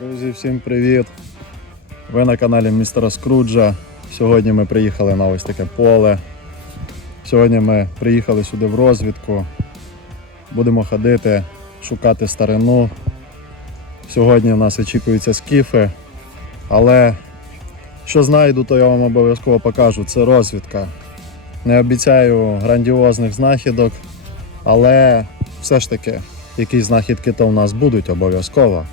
Друзі, всім привіт! Ви на каналі містера Скруджа. Сьогодні ми приїхали на ось таке поле. Сьогодні ми приїхали сюди в розвідку. Будемо ходити, шукати старину. Сьогодні в нас очікуються скіфи. Але що знайду, то я вам обов'язково покажу. Це розвідка. Не обіцяю грандіозних знахідок, але все ж таки, якісь знахідки то в нас будуть обов'язково.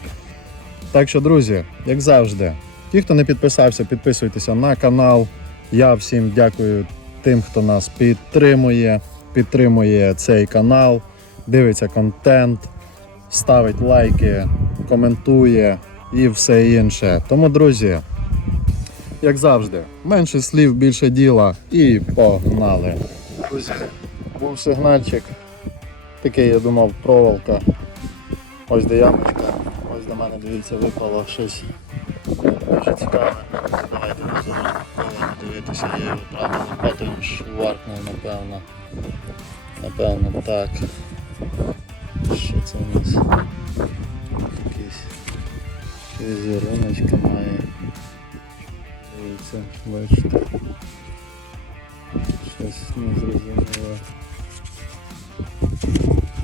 Так що, друзі, як завжди, ті, хто не підписався, підписуйтеся на канал. Я всім дякую тим, хто нас підтримує, підтримує цей канал, дивиться контент, ставить лайки, коментує і все інше. Тому, друзі, як завжди, менше слів, більше діла і погнали. Друзі, був сигнальчик. Такий, я думав, проволока. Ось де ямочка. Ось до мене, дивіться, випало щось дуже цікаве. Давайте будемо дивитися, я його правильно лопатою шваркнув, напевно. Напевно, так. Що це у нас? Якісь візеруночка має. Дивіться, бачите. Щось не зрозуміло.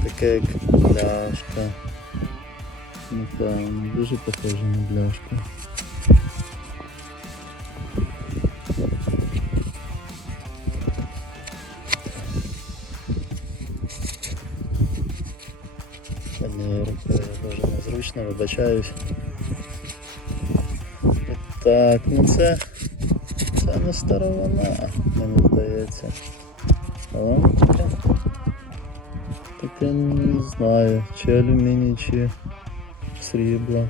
Таке як пляшка. Напевно, дуже похоже на бляшку. Однією рукою дуже незручно, вибачаюсь. Так, ну це. Це не старовина, мені здається. Але таке. Таке не знаю, чи алюміній, чи срібло.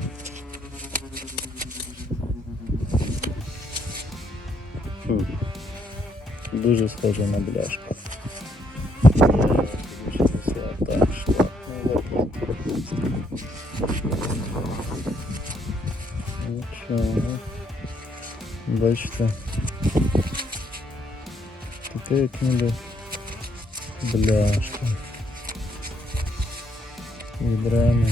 Дуже схоже на бляшку. Бачите. Таке ніби бляшка. Відремена.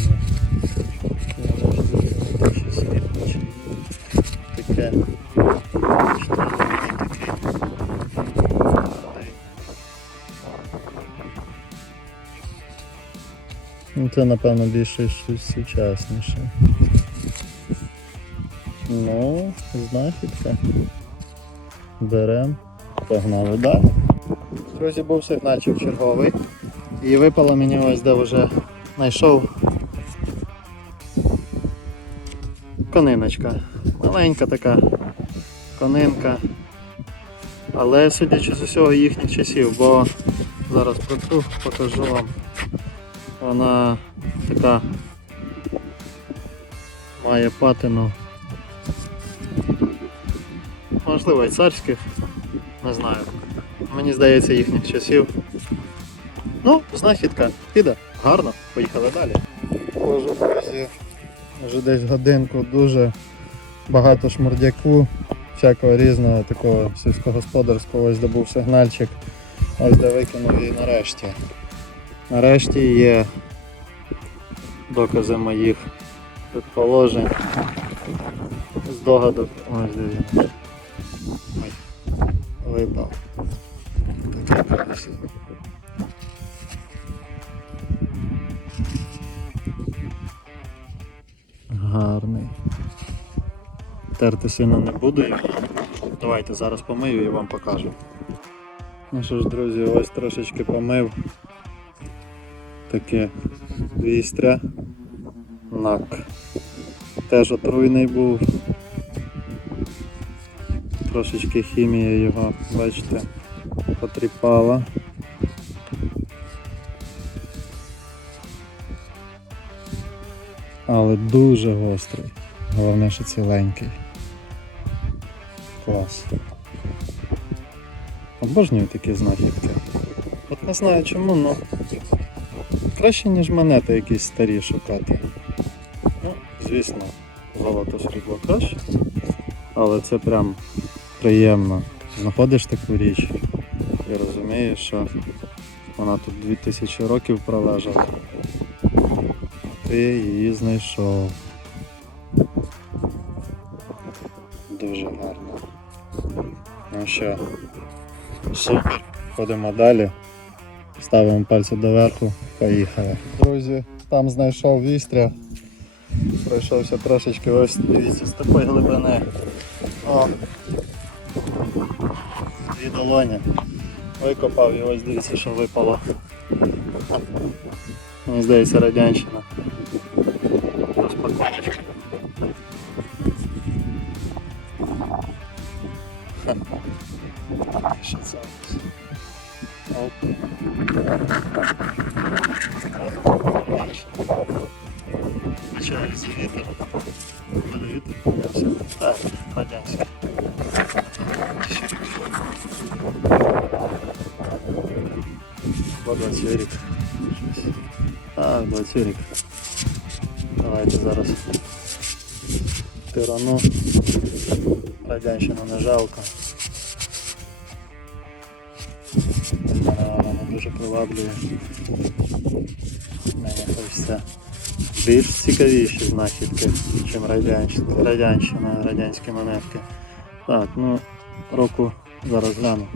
Таке. Ну, це напевно більше щось сучасніше. Ну, знахідка. Берем. Погнали далі. Друзі, був сигнальчик черговий. І випало мені ось де вже знайшов кониночка. Маленька така конинка. Але судячи з усього їхніх часів, бо зараз протру, покажу вам. Вона така має патину. Можливо і царських, не знаю. Мені здається їхніх часів. Ну, знахідка, піде, гарно, поїхали далі. Боже, друзі, вже десь годинку дуже багато шмурдяку, всякого різного такого сільськогосподарського, ось де був сигнальчик, ось де викинув і нарешті. Нарешті є докази моїх предположень, здогадок. Ось де він. Ой, Випав. Гарний. Терти сильно не буду. Давайте зараз помию і вам покажу. Ну що ж, друзі, ось трошечки помив. Таке вістря. Нак. Теж отруйний був. Трошечки хімія його, бачите, потріпала. Але дуже гострий. Головне, що ціленький. Клас. Обожнюю такі знахідки. От не знаю чому, але краще, ніж монети якісь старі шукати. Ну, звісно, золото срібло краще. Але це прям приємно знаходиш таку річ і розумієш, що вона тут 2000 років пролежала. Ти її знайшов. Дуже гарно. Ну що, супер. Ходимо далі. Ставимо пальці доверху, поїхали. Друзі, там знайшов вістря. Пройшовся трошечки ось дивіться з такої глибини. О. Дві долоні. Викопав і ось дивіться, що випало. Мені здається, радянщина. Розпаковочка. Ха. І Що це у нас? Оп. Почається вітер. Буде вітер. Все. Так, радянський. По 20 рік. Так, 20 рік. Давайте зараз тирану. Радянщину не жалко. Вона дуже приваблює. Мені хочеться більш цікавіші знахідки, ніж радянщина, радянщина, радянські монетки. Так, ну року зараз гляну.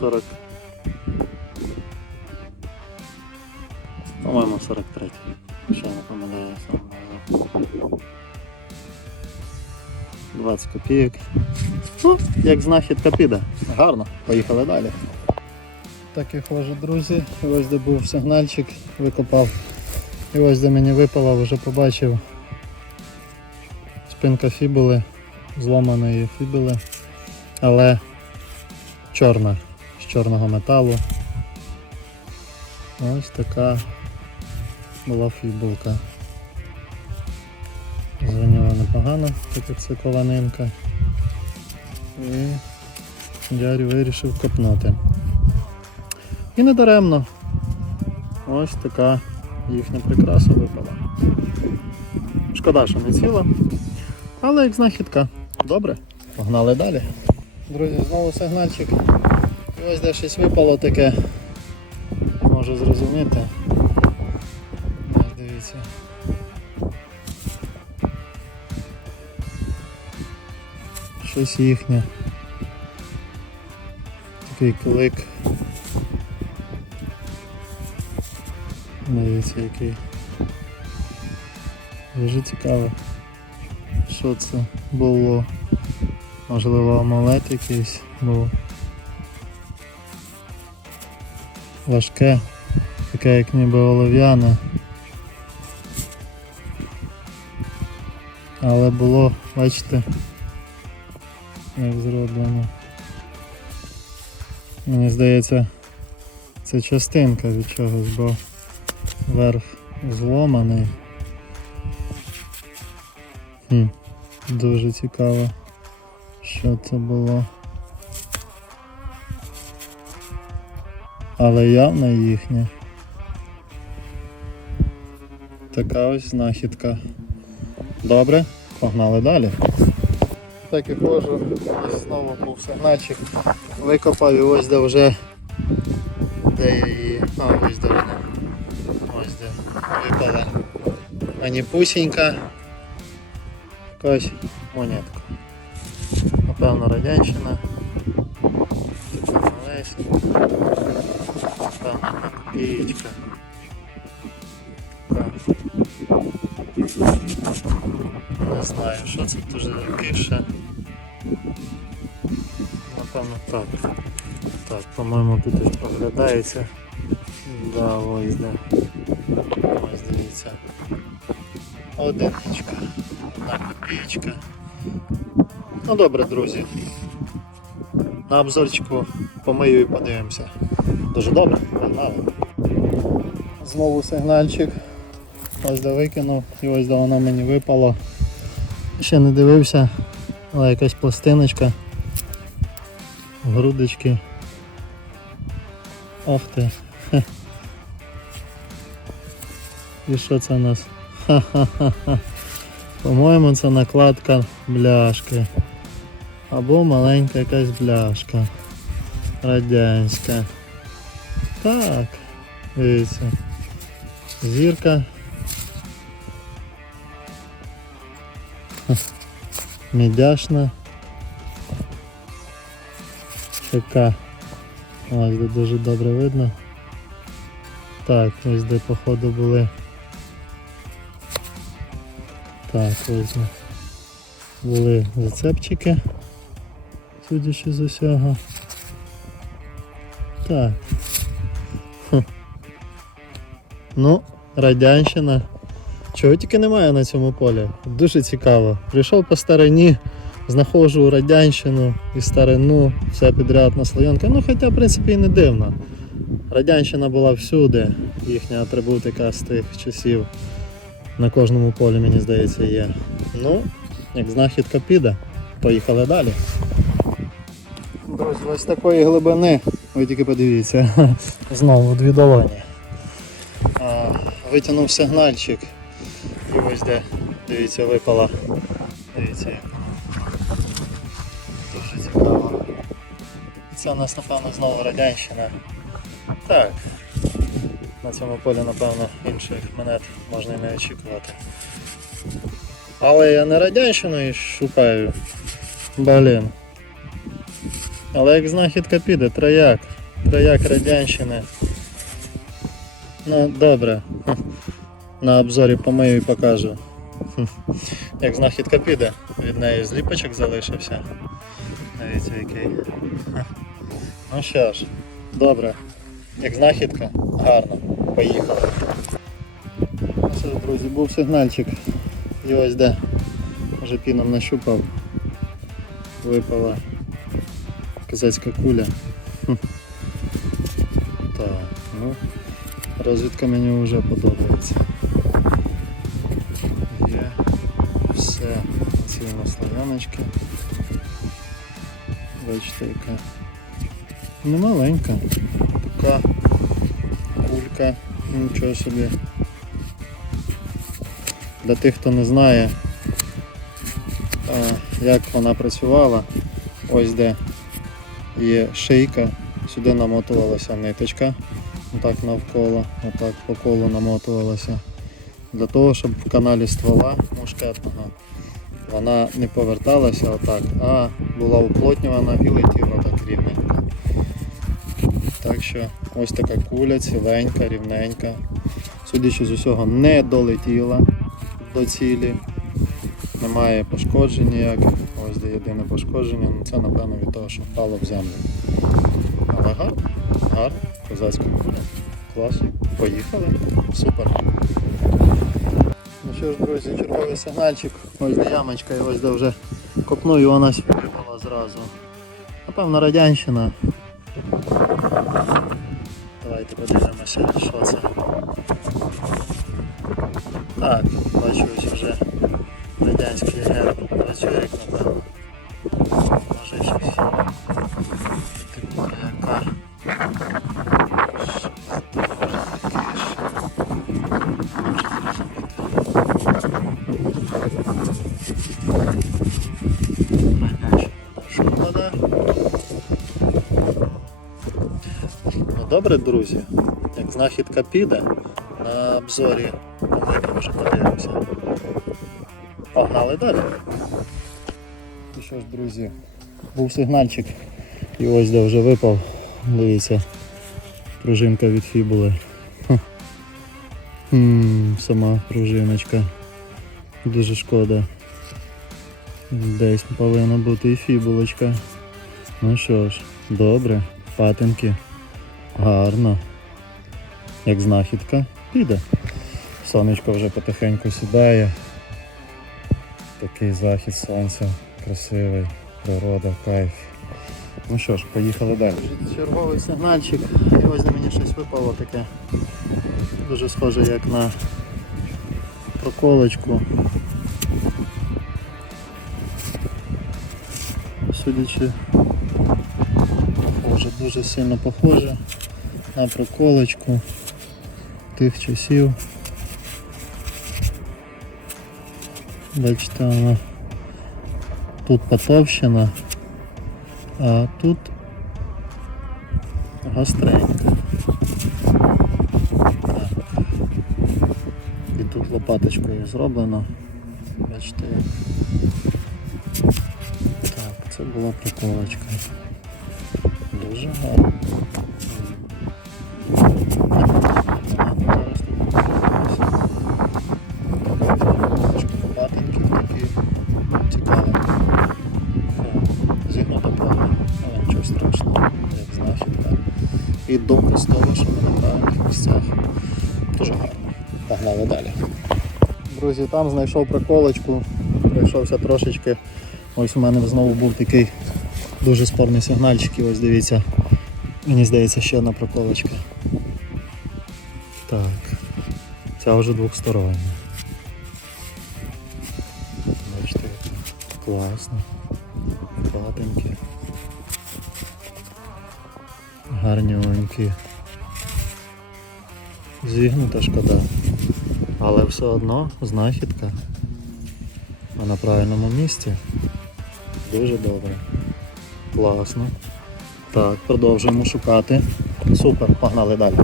Сорок. По-моєму, 43. Ще не помиляюся. 20 копійок. Ну, як знахідка піде. Гарно, поїхали далі. Так і ходжу, друзі. Ось де був сигнальчик, викопав. І ось де мені випало, вже побачив спинка фібули, зламаної фібули, але чорна, чорного металу. Ось така була фібулка. Звеніла непогано, так як це кованинка. І дядь вирішив копнути. І не даремно. Ось така їхня прикраса випала. Шкода, що не ціла. Але як знахідка. Добре, погнали далі. Друзі, знову сигнальчик. Ось де щось випало таке. Можу зрозуміти. Ось дивіться. Щось їхнє. Такий клик. Дивіться який. Дуже цікаво. Що це було? Можливо амулет якийсь був. Важке, таке як ніби олов'яне. Але було, бачите, як зроблено. Мені здається, це частинка від чогось, бо верх зломаний. Хм, дуже цікаво, що це було. Але явно їхнє. Така ось знахідка. Добре, погнали далі. Так і ось знову був сигнальчик. Викопав і ось де вже де я її. А ось де вона. Ось де випала. Ані пусінька. Якась монетка. Напевно радянщина. Така малесенька. Напевно одна Не знаю, що це дуже більше. Напевно так. Так, по-моєму тут ось проглядається. Да, ось де. Ось дивіться. Одиничка. Одна копійка. Ну добре, друзі. На обзорчику помию і подивимося. Дуже добре, погнали. Знову сигнальчик. Ось де викинув і ось де воно мені випало. Ще не дивився, але якась пластиночка. Грудочки. Ох ти. І що це у нас? Ха-ха-ха. По-моєму, це накладка бляшки. Або маленька якась бляшка. Радянська. Так. Дивіться. Зірка. Хм. Мідяшна. Така. Ось де дуже добре видно. Так, ось де походу були. Так, ось були зацепчики, судячи з усього. Так. Ну, радянщина. Чого тільки немає на цьому полі. Дуже цікаво. Прийшов по старині, знаходжу радянщину і старину, все підряд на слоєнка. Ну, хоча, в принципі, і не дивно. Радянщина була всюди, їхня атрибутика з тих часів. На кожному полі, мені здається, є. Ну, як знахідка піде, поїхали далі. Друзі, ось такої глибини, ви тільки подивіться, знову дві долоні. Витягнув сигнальчик. І ось де, дивіться, випала. Дивіться, як. Дуже цікаво. Це у нас, напевно, знову радянщина. Так. На цьому полі, напевно, інших монет можна і не очікувати. Але я не радянщину шукаю. Блін. Але як знахідка піде, трояк. Трояк радянщини. Ну, добре. На обзорі помию і покажу. Як знахідка піде, від неї зліпочок залишився. Дивіться який. Ну що ж, добре. Як знахідка, гарно. Поїхали. Ну друзі, був сигнальчик. І ось де вже піном нащупав. Випала козацька куля. Розвідка мені вже подобається. Є все на цій наслояночки. Бачите, яка не маленька, така кулька, нічого собі. Для тих, хто не знає, як вона працювала, ось де є шийка, сюди намотувалася ниточка, отак навколо, отак по колу намотувалася. Для того, щоб в каналі ствола мушкетного вона не поверталася отак, а була уплотнювана і летіла так рівненько. Так що ось така куля, ціленька, рівненька. Судячи з усього, не долетіла до цілі. Немає пошкоджень ніяких. Ось де єдине пошкодження, ну це напевно від того, що впало в землю. Але гарно, гарно, козацька куля. Клас. Поїхали. Супер. Ну що ж, друзі, черговий сигнальчик. Ось де ямочка, і ось де вже копну і вона випала зразу. Напевно, радянщина. Давайте подивимося, що це. Так, бачу ось вже радянський герб працює, напевно. Добре, друзі. Як знахідка піде, на обзорі помийки вже подивимося. Погнали далі. Ну що ж, друзі, був сигнальчик і ось де вже випав. Дивіться, пружинка від фібули. Хм. Сама пружиночка. Дуже шкода. Десь повинна бути і фібулочка. Ну що ж, добре, патинки. Гарно. Як знахідка, піде. Сонечко вже потихеньку сідає. Такий захід сонця, красивий, природа, кайф. Ну що ж, поїхали далі. Черговий сигнальчик. І ось на мені щось випало таке. Дуже схоже як на проколочку. Судячи, похоже, дуже сильно похоже на проколочку тих часів. Бачите, воно тут потовщена, а тут гостренька. І тут лопаточкою зроблено. Бачите. Так, це була приколочка. Дуже гарно. І доказ того, що ми на місцях. Дуже гарно. Погнали далі. Друзі, там знайшов приколочку, пройшовся трошечки. Ось у мене знову був такий дуже спорний сигнальчик, і ось дивіться. Мені здається, ще одна приколочка. Так. Ця вже двохстороння. Бачите, класно. Платинки. Гарнюнькі. Зігнута шкода. Але все одно знахідка. А на правильному місці. Дуже добре. Класно. Так, продовжуємо шукати. Супер, погнали далі.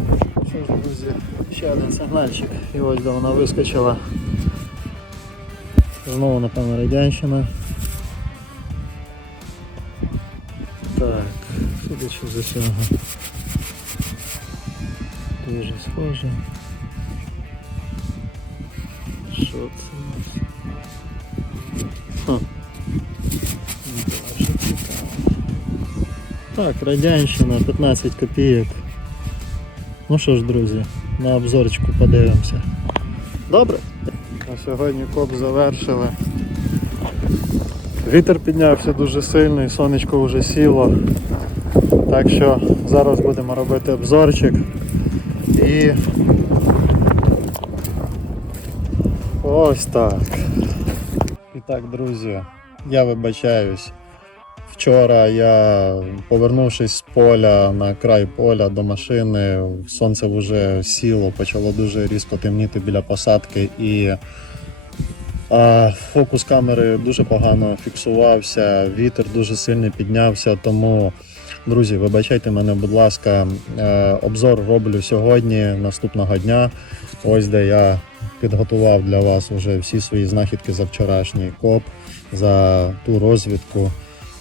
Що ж, друзі, ще один сигнальчик. І ось де вона вискочила. Знову, напевно, радянщина. Так, судячи з усього. Дуже схоже. Що це у нас? Ха. Так, радянщина, 15 копійок. Ну що ж, друзі, на обзорчику подивимося. Добре. На сьогодні коп завершили. Вітер піднявся дуже сильний, сонечко вже сіло. Так що зараз будемо робити обзорчик. І ось так. І так, друзі, я вибачаюсь. Вчора я, повернувшись з поля на край поля до машини, сонце вже сіло, почало дуже різко темніти біля посадки і а, фокус камери дуже погано фіксувався, вітер дуже сильно піднявся, тому, друзі, вибачайте мене, будь ласка, е, обзор роблю сьогодні, наступного дня. Ось де я підготував для вас вже всі свої знахідки за вчорашній коп, за ту розвідку.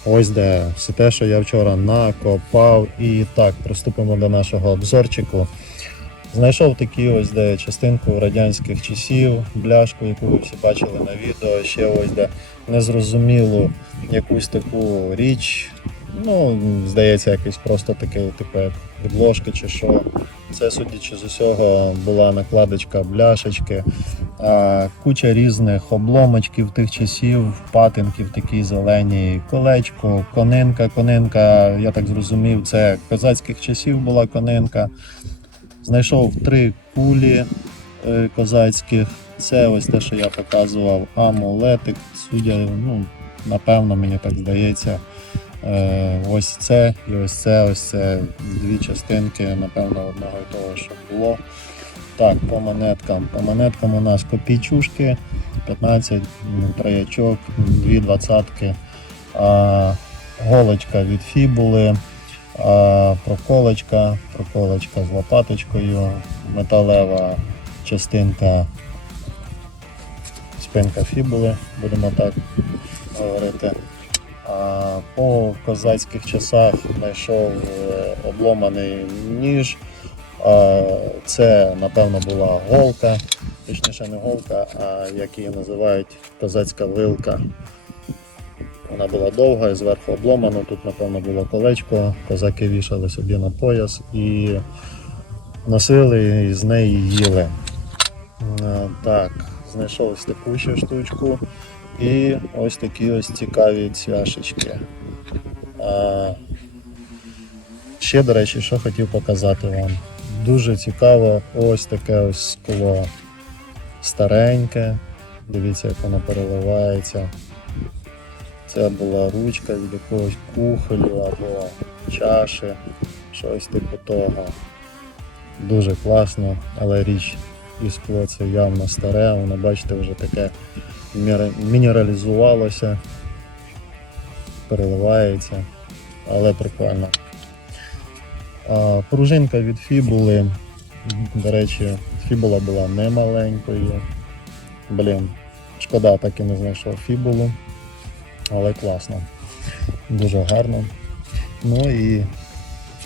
Ось де все те, що я вчора накопав. І так, приступимо до нашого обзорчику. Знайшов такі ось де частинку радянських часів, бляшку, яку ви всі бачили на відео, ще ось де незрозумілу якусь таку річ. Ну, здається, якийсь просто такий, типу, як підложка чи що. Це, судячи з усього, була накладочка бляшечки, а, куча різних обломочків тих часів, патинків такі зелені, колечко, конинка. Конинка, я так зрозумів, це козацьких часів була конинка. Знайшов три кулі е, козацьких. Це ось те, що я показував, амулетик. Судя, ну, напевно, мені так здається. Е, ось це і ось це, ось це дві частинки, напевно, одного і того, що було. Так, по монеткам. По монеткам у нас копійчушки, 15 троячок, дві двадцятки, голочка від фібули, проколочка, проколочка з лопаточкою, металева частинка, спинка фібули, будемо так говорити. По козацьких часах знайшов е, обломаний ніж. Це, напевно, була голка, точніше не голка, а як її називають козацька вилка. Вона була довга і зверху обломана. Тут, напевно, було колечко. Козаки вішали собі на пояс і носили і з неї їли. Е, Так, знайшов ось штучку. І ось такі ось цікаві цвяшечки. А, ще, до речі, що хотів показати вам. Дуже цікаво ось таке ось скло стареньке. Дивіться, як воно переливається. Це була ручка від якогось кухолю або чаші, щось типу того. Дуже класно, але річ і скло це явно старе, воно бачите вже таке мінералізувалося, переливається, але прикольно. А, пружинка від фібули, до речі, фібула була не маленькою. Блін, шкода, так і не знайшов фібулу, але класно. Дуже гарно. Ну і,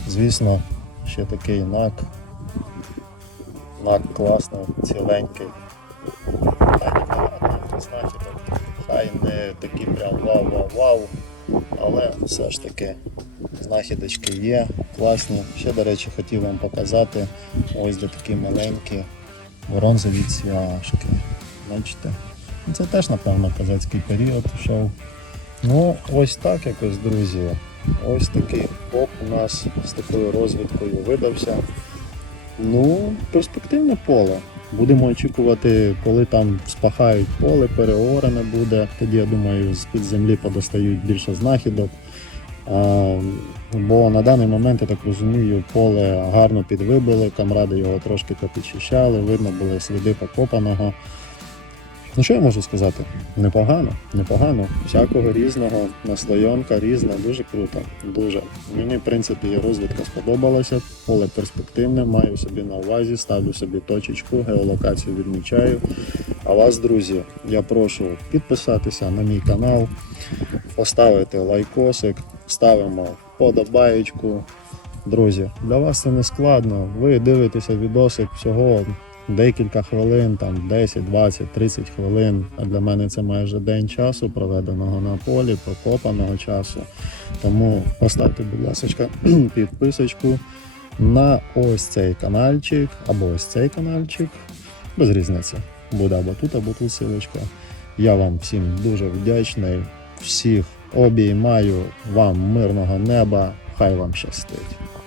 звісно, ще такий нак. Нак класний, ціленький. Хай не хай не такі прям вау-вау-вау, але все ж таки знахідочки є, класні. Ще, до речі, хотів вам показати ось де такі маленькі бронзові цвяшки. Бачите? Ну, Це теж, напевно, козацький період йшов. Ну, ось так якось, друзі. Ось такий поп у нас з такою розвідкою видався. Ну, перспективне поле. Будемо очікувати, коли там спахають поле, переорене буде. Тоді, я думаю, з-під землі подостають більше знахідок. А, бо на даний момент, я так розумію, поле гарно підвибили, камради його трошки попідчищали, видно були сліди покопаного. Ну що я можу сказати? Непогано, непогано. Всякого різного, наслойонка різна, дуже круто. Дуже. Мені, в принципі, розвідка сподобалася. Поле перспективне, маю собі на увазі, ставлю собі точечку, геолокацію відмічаю. А вас, друзі, я прошу підписатися на мій канал, поставити лайкосик, ставимо подобаєчку. Друзі, для вас це не складно. Ви дивитеся відосик всього декілька хвилин, там 10, 20, 30 хвилин. А для мене це майже день часу, проведеного на полі, прокопаного часу. Тому поставте, будь ласка, підписочку на ось цей каналчик, або ось цей каналчик. Без різниці. Буде або тут, або тут силочка. Я вам всім дуже вдячний. Всіх обіймаю вам мирного неба. Хай вам щастить.